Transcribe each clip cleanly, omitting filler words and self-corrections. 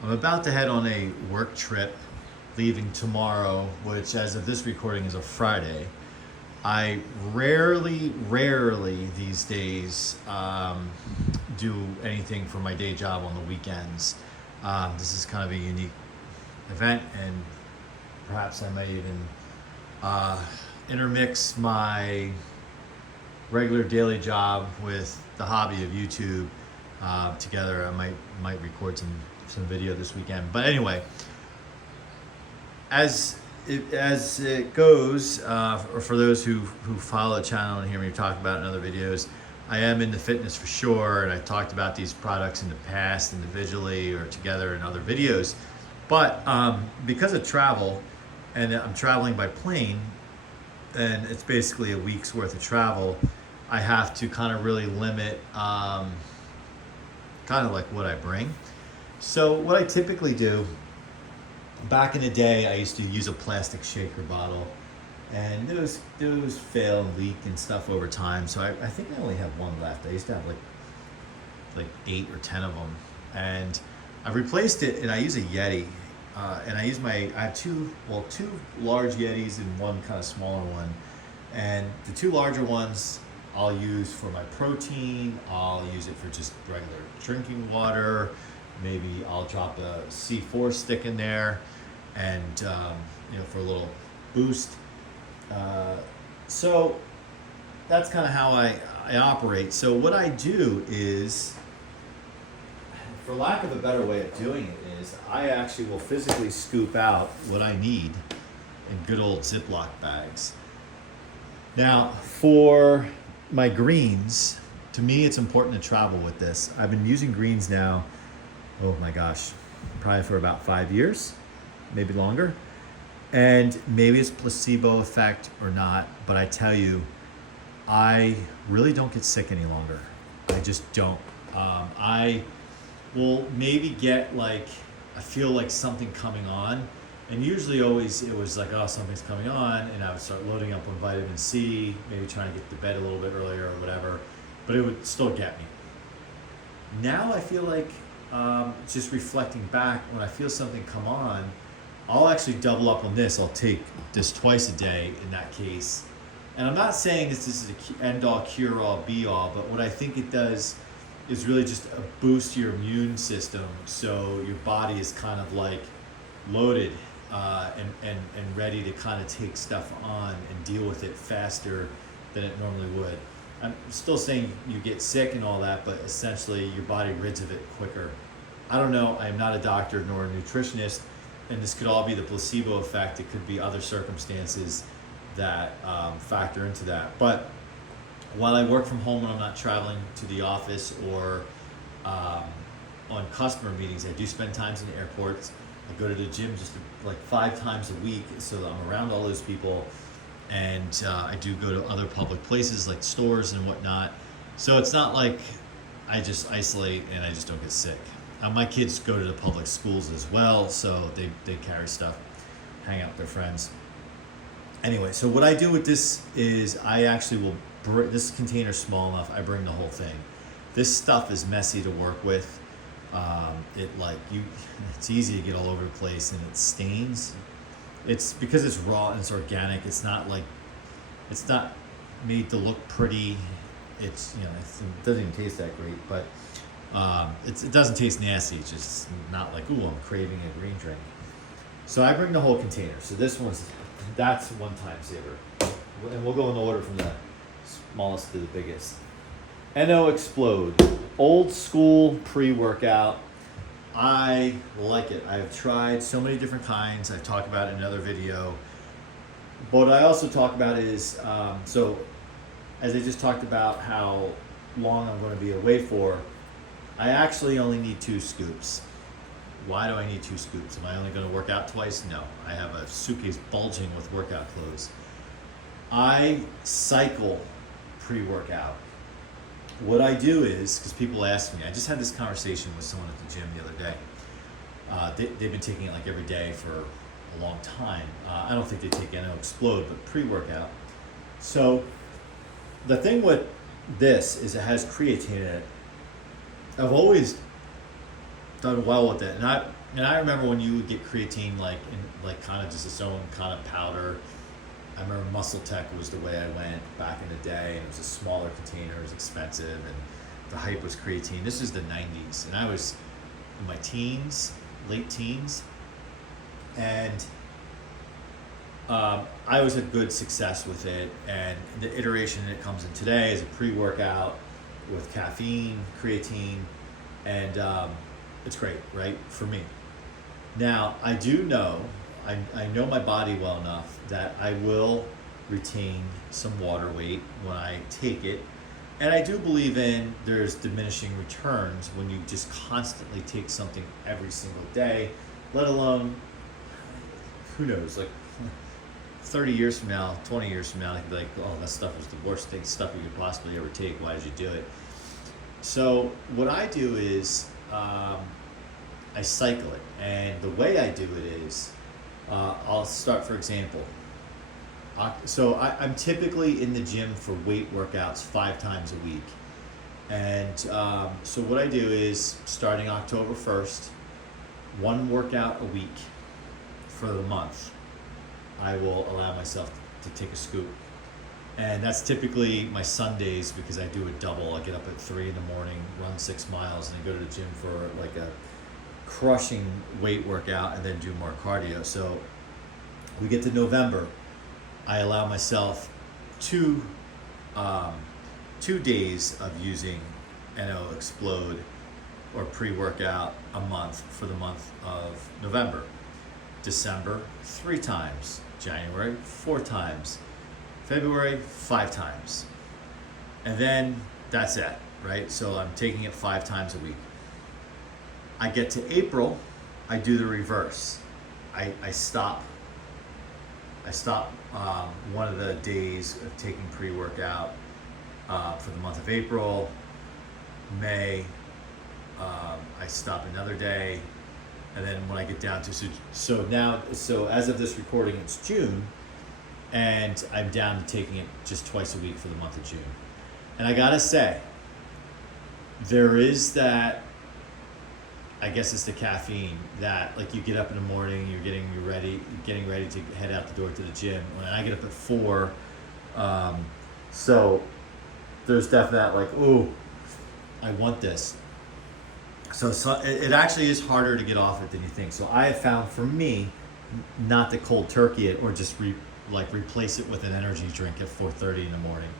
I'm about to head on a work trip leaving tomorrow, which as of this recording is a Friday. I rarely these days do anything for my day job on the weekends. This is kind of a unique event, and perhaps I might even intermix my regular daily job with the hobby of YouTube together. I might record some video this weekend. But anyway, as it goes, or for those who follow the channel and hear me talk about it in other videos, I am into fitness for sure, and I've talked about these products in the past individually or together in other videos. But because of travel, and I'm traveling by plane, and it's basically a week's worth of travel, I have to kind of really limit kind of like what I bring. So what I typically do, back in the day, I used to use a plastic shaker bottle, and those fail and leak and stuff over time. So I think I only have one left. I used to have like 8 or 10 of them, and I replaced it, and I use a Yeti, and I have two large Yetis and one kind of smaller one, and the two larger ones I'll use for my protein. I'll use it for just regular drinking water. Maybe I'll drop a C4 stick in there, and for a little boost. So that's kind of how I operate. So what I do is, for lack of a better way of doing it, is I actually will physically scoop out what I need in good old Ziploc bags. Now, for my greens, to me it's important to travel with this. I've been using greens now, oh my gosh, probably for about 5 years, maybe longer. And maybe it's placebo effect or not, but I tell you, I really don't get sick any longer. I just don't. I will maybe get I feel like something coming on. And usually always it was like, oh, something's coming on, and I would start loading up on vitamin C, maybe trying to get to bed a little bit earlier or whatever, but it would still get me. Now I feel like, just reflecting back, when I feel something come on, I'll actually double up on this. I'll take this twice a day in that case. And I'm not saying this is an end-all, cure-all, be-all, but what I think it does is really just boost your immune system, so your body is kind of like loaded and ready to kind of take stuff on and deal with it faster than it normally would. I'm still saying you get sick and all that, but essentially your body rids of it quicker. I don't know. I am not a doctor nor a nutritionist, and this could all be the placebo effect. It could be other circumstances that factor into that. But while I work from home and I'm not traveling to the office or on customer meetings, I do spend times in the airports. I go to the gym just 5 times a week, so that I'm around all those people. And I do go to other public places like stores and whatnot. So it's not like I just isolate and I just don't get sick. My kids go to the public schools as well, so they carry stuff, hang out with their friends. Anyway, so what I do with this is I actually will bring this container small enough. I bring the whole thing. This stuff is messy to work with. It's easy to get all over the place, and it stains. It's because it's raw and it's organic. It's not made to look pretty. It doesn't even taste that great, but it doesn't taste nasty. It's just not like, ooh, I'm craving a green drink. So I bring the whole container. So that's one time saver, and we'll go in order from the smallest to the biggest. NO Explode, old school pre-workout. I like it. I have tried so many different kinds. I've talked about it in another video. But what I also talk about is, so as I just talked about how long I'm going to be away for, I actually only need 2 scoops. Why do I need 2 scoops? Am I only going to work out twice? No. I have a suitcase bulging with workout clothes. I cycle pre-workout. What I do is, because people ask me, I just had this conversation with someone at the gym the other day. They've been taking it every day for a long time. I don't think they take NO Explode, but pre-workout. So the thing with this is it has creatine in it. I've always done well with it, and And I remember when you would get creatine like in like kind of just its own kind of powder. I remember Muscle Tech was the way I went back in the day, and it was a smaller container, it was expensive, and the hype was creatine. This is the 90s, and I was in my teens, late teens, and I always had good success with it. And the iteration that it comes in today is a pre-workout with caffeine, creatine, and it's great, right, for me. Now, I do know, I know my body well enough that I will retain some water weight when I take it. And I do believe in there's diminishing returns when you just constantly take something every single day, let alone, who knows, like 30 years from now, 20 years from now, I could be like, oh, that stuff was the worst thing, stuff you could possibly ever take. Why did you do it? So what I do is I cycle it. And the way I do it is I'll start, for example, so I'm typically in the gym for weight workouts 5 times a week. And so what I do is, starting October 1st, 1 workout a week for the month, I will allow myself to take a scoop. And that's typically my Sundays, because I do a double. I get up at 3 in the morning, run 6 miles, and I go to the gym for like a crushing weight workout and then do more cardio. So we get to November, I allow myself 2 days of using NO Explode or pre-workout a month for the month of November. December, 3 times. January, 4 times. February, 5 times. And then that's it, right? So I'm taking it 5 times a week. I get to April, I do the reverse. I stop one of the days of taking pre-workout for the month of April. May, I stop another day, and then when I get down to so as of this recording, it's June, and I'm down to taking it just twice a week for the month of June. And I gotta say, there is that, I guess it's the caffeine that, like, you get up in the morning, you're getting ready to head out the door to the gym. When I get up at 4, so there's definitely that, like, ooh, I want this. So it actually is harder to get off it than you think. So I have found, for me, not to cold turkey it or just replace it with an energy drink at 4:30 in the morning.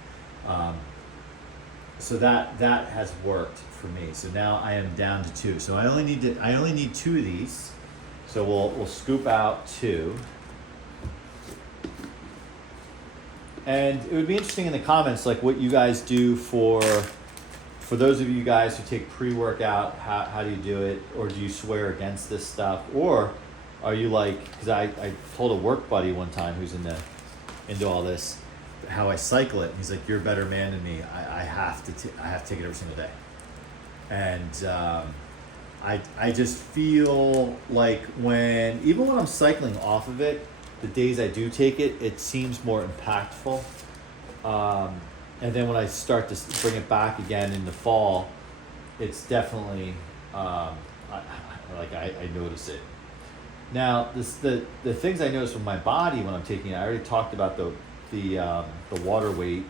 So that has worked for me. So now I am down to 2. So I only need 2 of these. So we'll scoop out 2. And it would be interesting in the comments, like, what you guys do for those of you guys who take pre-workout. How do you do it? Or do you swear against this stuff? Or are you like, because I told a work buddy one time who's into all this, how I cycle it. He's like, you're a better man than me. I have to take it every single day. And I just feel like even when I'm cycling off of it, the days I do take it, it seems more impactful. And then when I start to bring it back again in the fall, it's definitely I notice it. Now, the things I notice with my body when I'm taking it, I already talked about the water weight,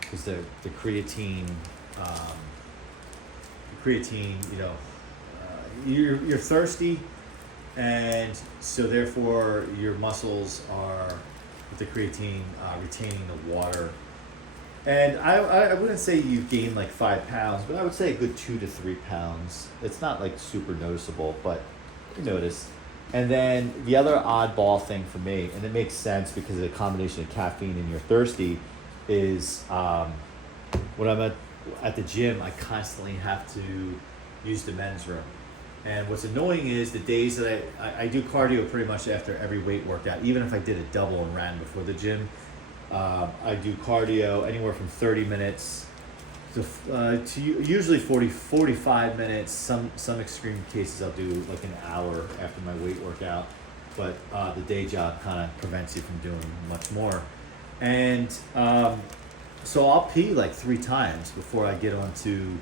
because the creatine, you're thirsty, and so therefore your muscles are, with the creatine, retaining the water. And I wouldn't say you gain like 5 pounds, but I would say a good 2 to 3 pounds. It's not like super noticeable, but you notice. And then the other oddball thing for me, and it makes sense because of the combination of caffeine and you're thirsty, is when I'm at the gym, I constantly have to use the men's room. And what's annoying is the days that I do cardio pretty much after every weight workout. Even if I did a double and ran before the gym, I do cardio anywhere from 30 minutes to usually 45 minutes. Some extreme cases I'll do like an hour after my weight workout, but the day job kind of prevents you from doing much more. And so I'll pee like 3 times before I get on to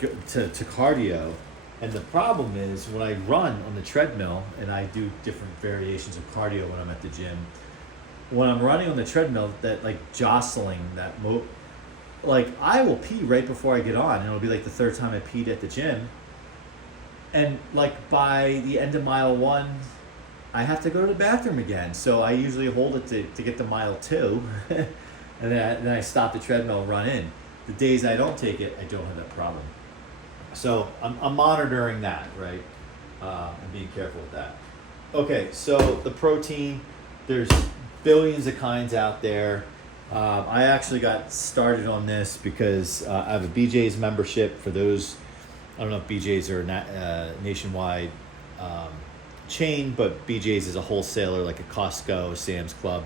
cardio. And the problem is when I run on the treadmill and I do different variations of cardio when I'm at the gym, when I'm running on the treadmill, that like jostling, like I will pee right before I get on, and it'll be like the third time I peed at the gym. And like by the end of mile 1, I have to go to the bathroom again. So I usually hold it to get to mile 2, and then I stop the treadmill and run in. The days I don't take it, I don't have that problem. So I'm monitoring that, right? And being careful with that. Okay, so the protein, there's billions of kinds out there. I actually got started on this because I have a BJ's membership. For those, I don't know if BJ's are nationwide chain, but BJ's is a wholesaler like a Costco, Sam's Club.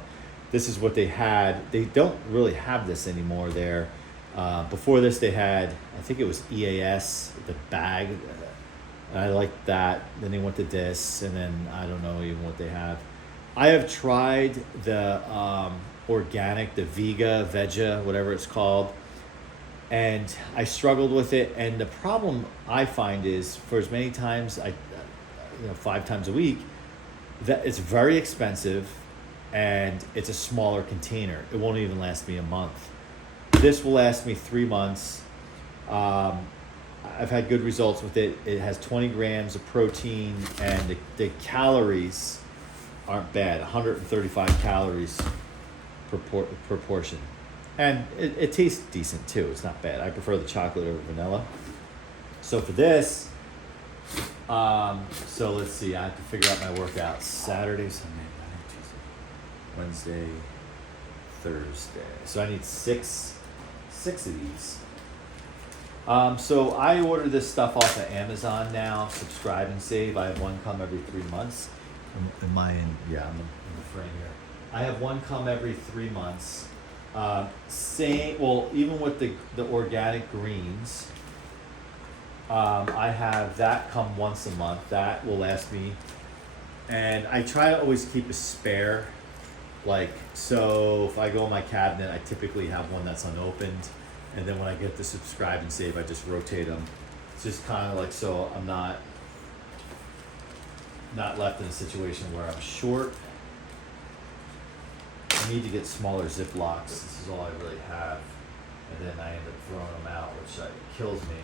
This is what they had. They don't really have this anymore there. Before this, they had, I think it was EAS, the bag. I liked that. Then they went to this, and then I don't know even what they have. I have tried the organic, the Vega, whatever it's called, and I struggled with it. And the problem I find is, for as many times 5 times a week, that it's very expensive, and it's a smaller container. It won't even last me a month. This will last me 3 months. I've had good results with it. It has 20 grams of protein, and the calories aren't bad. 135 calories per portion. And it tastes decent too. It's not bad. I prefer the chocolate over vanilla. So for this, so let's see. I have to figure out my workouts. Saturday, Sunday, Monday, Tuesday, Wednesday, Thursday. So I need six of these. So I order this stuff off of Amazon now. Subscribe and save. I have one come every 3 months. Am I in? Yeah, I'm in the frame here. I have one come every 3 months. Even with the organic greens, I have that come once a month. That will last me. And I try to always keep a spare. So if I go in my cabinet, I typically have one that's unopened. And then when I get the subscribe and save, I just rotate them. It's just kind of like so I'm not left in a situation where I'm short. I need to get smaller Ziplocs. This is all I really have. And then I end up throwing them out, which kills me.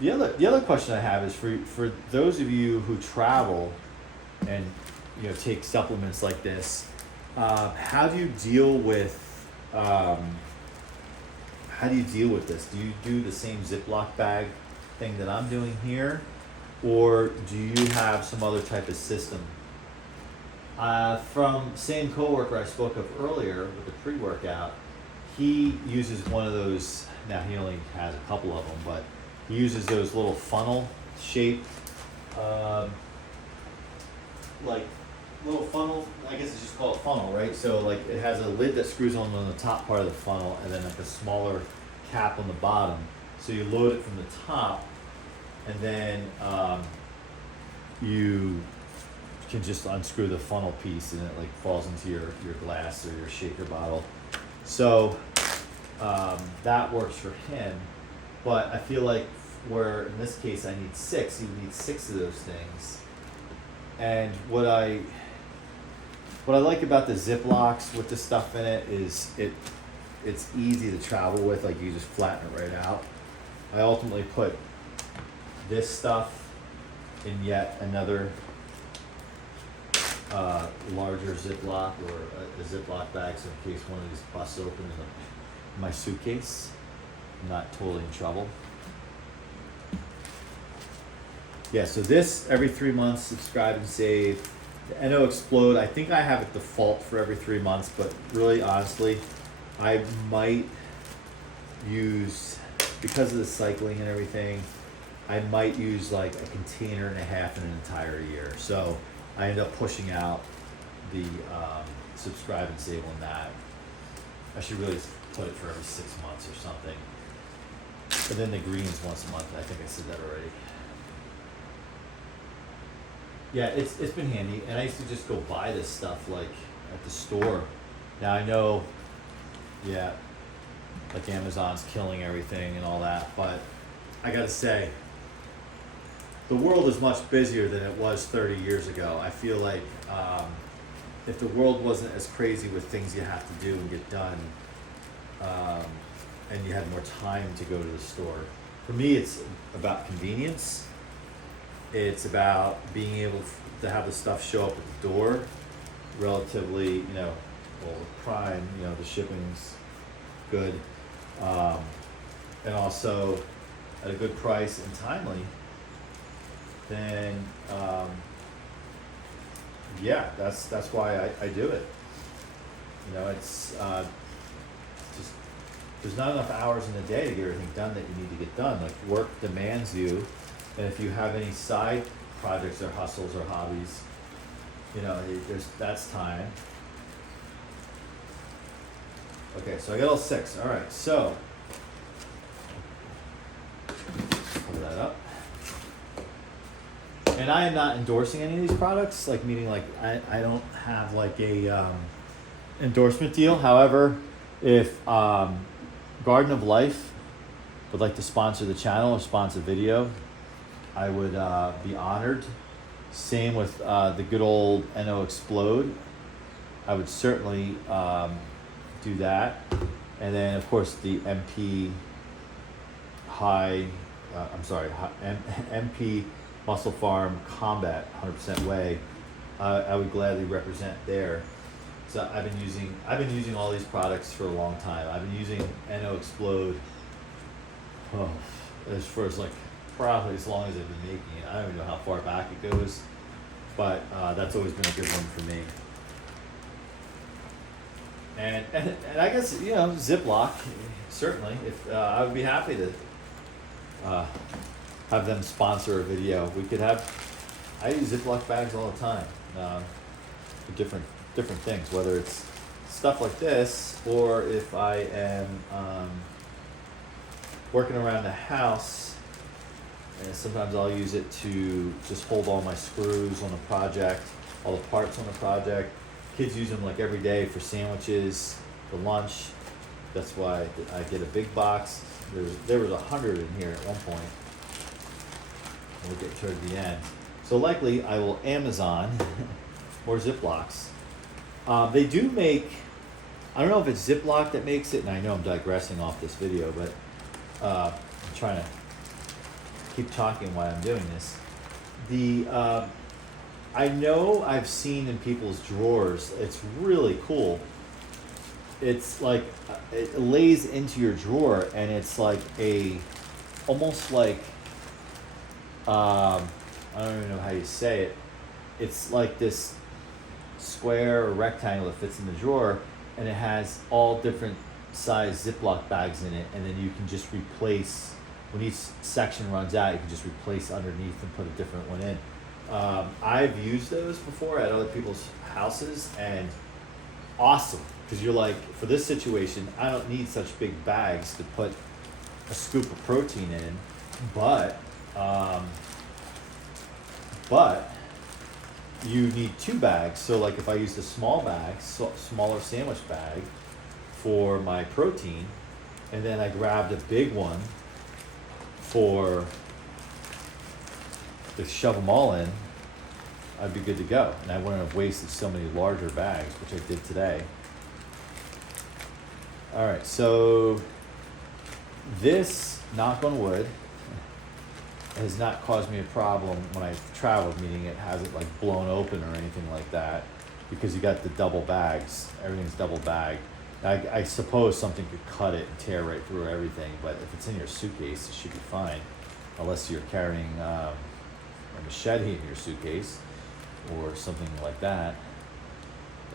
The other question I have is for those of you who travel and take supplements like this, how do you deal with this? Do you do the same Ziploc bag thing that I'm doing here, or do you have some other type of system? From same coworker I spoke of earlier with the pre-workout, he uses one of those. Now he only has a couple of them, but he uses those little funnel shaped, little funnel. I guess it's just called a funnel, right? So it has a lid that screws on the top part of the funnel, and then a smaller cap on the bottom. So you load it from the top, and then you can just unscrew the funnel piece, and it falls into your glass or your shaker bottle. So that works for him. But I feel like where in this case I need 6, he would need 6 of those things. And what I like about the Ziplocs with the stuff in it is it's easy to travel with. You just flatten it right out. I ultimately put this stuff in yet another larger Ziploc or a Ziploc bag, so in case one of these busts open in my suitcase, I'm not totally in trouble. Yeah, so this every 3 months, subscribe and save. The NO Explode, I think I have it default for every 3 months, but really honestly, I might use, because of the cycling and everything, I might use a container and a half in an entire year. So I end up pushing out the subscribe and save on that. I should really put it for every 6 months or something. But then the greens once a month. I think I said that already. Yeah, it's been handy, and I used to just go buy this stuff at the store. Now I know, yeah, Amazon's killing everything and all that, but I gotta say, the world is much busier than it was 30 years ago. I feel like if the world wasn't as crazy with things you have to do and get done, and you had more time to go to the store. For me, it's about convenience. It's about being able to have the stuff show up at the door relatively, well, with Prime, the shipping's good. And also at a good price and timely, then that's why I do it. It's just there's not enough hours in the day to get everything done that you need to get done. Like work demands you, and if you have any side projects or hustles or hobbies, that's time. Okay, so I got all 6. All right, so cover that up. And I am not endorsing any of these products, meaning I don't have a endorsement deal. However, if Garden of Life would like to sponsor the channel or sponsor video, I would be honored. Same with the good old NO Explode. I would certainly do that. And then of course the MP MP Muscle Farm Combat 100% Whey. I would gladly represent there. So I've been using all these products for a long time. I've been using NO Explode as far as probably as long as I've been making it. I don't even know how far back it goes, but that's always been a good one for me. And I guess Ziploc, certainly. If I would be happy to have them sponsor a video. We could have. I use Ziploc bags all the time for different things, whether it's stuff like this or if I am working around the house. And sometimes I'll use it to just hold all my screws on the project, all the parts on the project. Kids use them every day for sandwiches, for lunch. That's why I get a big box. There was 100 in here at one point. We'll get toward the end. So likely I will Amazon more Ziplocs. They do make, I don't know if it's Ziploc that makes it, and I know I'm digressing off this video, but I'm trying to keep talking while I'm doing this. I know I've seen in people's drawers, it's really cool. It's it lays into your drawer, and it's almost I don't even know how you say it. It's this square or rectangle that fits in the drawer, and it has all different size Ziploc bags in it, and then you can just replace, when each section runs out, you can just replace underneath and put a different one in. I've used those before at other people's houses, and awesome, because you're for this situation, I don't need such big bags to put a scoop of protein in, but you need 2 bags. So if I used a small bag, smaller sandwich bag for my protein, and then I grabbed a big one to shove them all in, I'd be good to go. And I wouldn't have wasted so many larger bags, which I did today. All right, so this, knock on wood, has not caused me a problem when I've traveled, meaning it hasn't blown open or anything like that, because you got the double bags. Everything's double bagged. I suppose something could cut it and tear right through everything, but if it's in your suitcase, it should be fine, unless you're carrying a machete in your suitcase or something like that.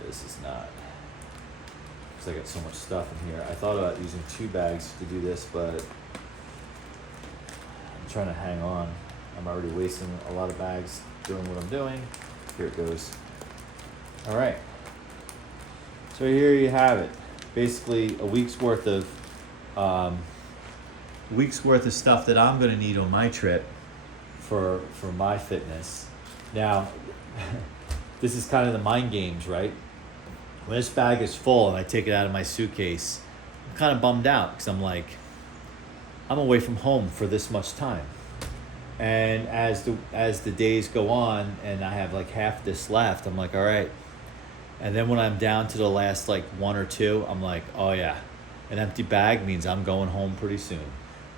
This is not, because I got so much stuff in here. I thought about using 2 bags to do this, but I'm trying to hang on. I'm already wasting a lot of bags doing what I'm doing. Here it goes. All right. So here you have it. Basically a week's worth of stuff that I'm going to need on my trip for my fitness. Now, this is kind of the mind games, right? When this bag is full and I take it out of my suitcase, I'm kind of bummed out because I'm away from home for this much time. And as the days go on and I have like half this left, I'm like, all right. And then when I'm down to the last like one or two, I'm like, oh yeah, an empty bag means I'm going home pretty soon.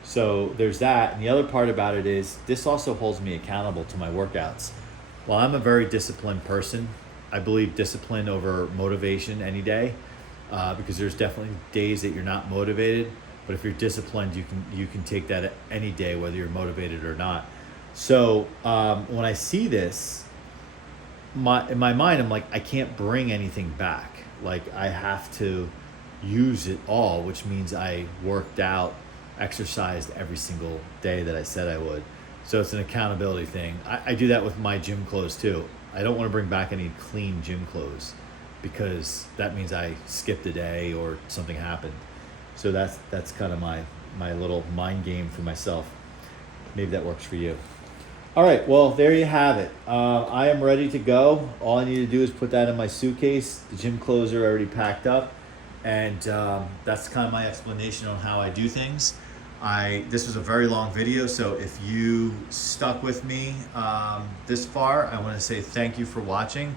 So there's that. And the other part about it is this also holds me accountable to my workouts. While I'm a very disciplined person, I believe discipline over motivation any day, because there's definitely days that you're not motivated. But if you're disciplined, you can take that any day, whether you're motivated or not. So when I see this, in my mind, I'm like, I can't bring anything back. Like I have to use it all, which means I worked out, exercised every single day that I said I would. So it's an accountability thing. I do that with my gym clothes too. I don't want to bring back any clean gym clothes because that means I skipped a day or something happened. So that's kind of my little mind game for myself. Maybe that works for you. All right, well, there you have it. I am ready to go. All I need to do is put that in my suitcase. The gym clothes are already packed up. And that's kind of my explanation on how I do things. This was a very long video, so if you stuck with me this far, I want to say thank you for watching.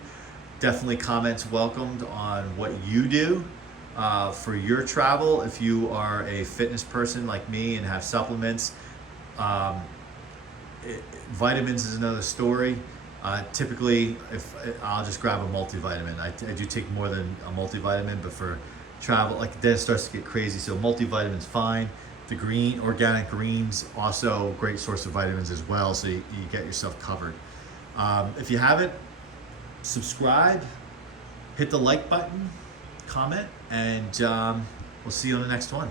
Definitely comments welcomed on what you do for your travel. If you are a fitness person like me and have supplements, vitamins is another story. Typically, if I'll just grab a multivitamin. I do take more than a multivitamin, but for travel, like then it starts to get crazy. So multivitamin's fine. The organic greens, also great source of vitamins as well. So you get yourself covered. If you haven't, subscribe, hit the like button, comment, and we'll see you on the next one.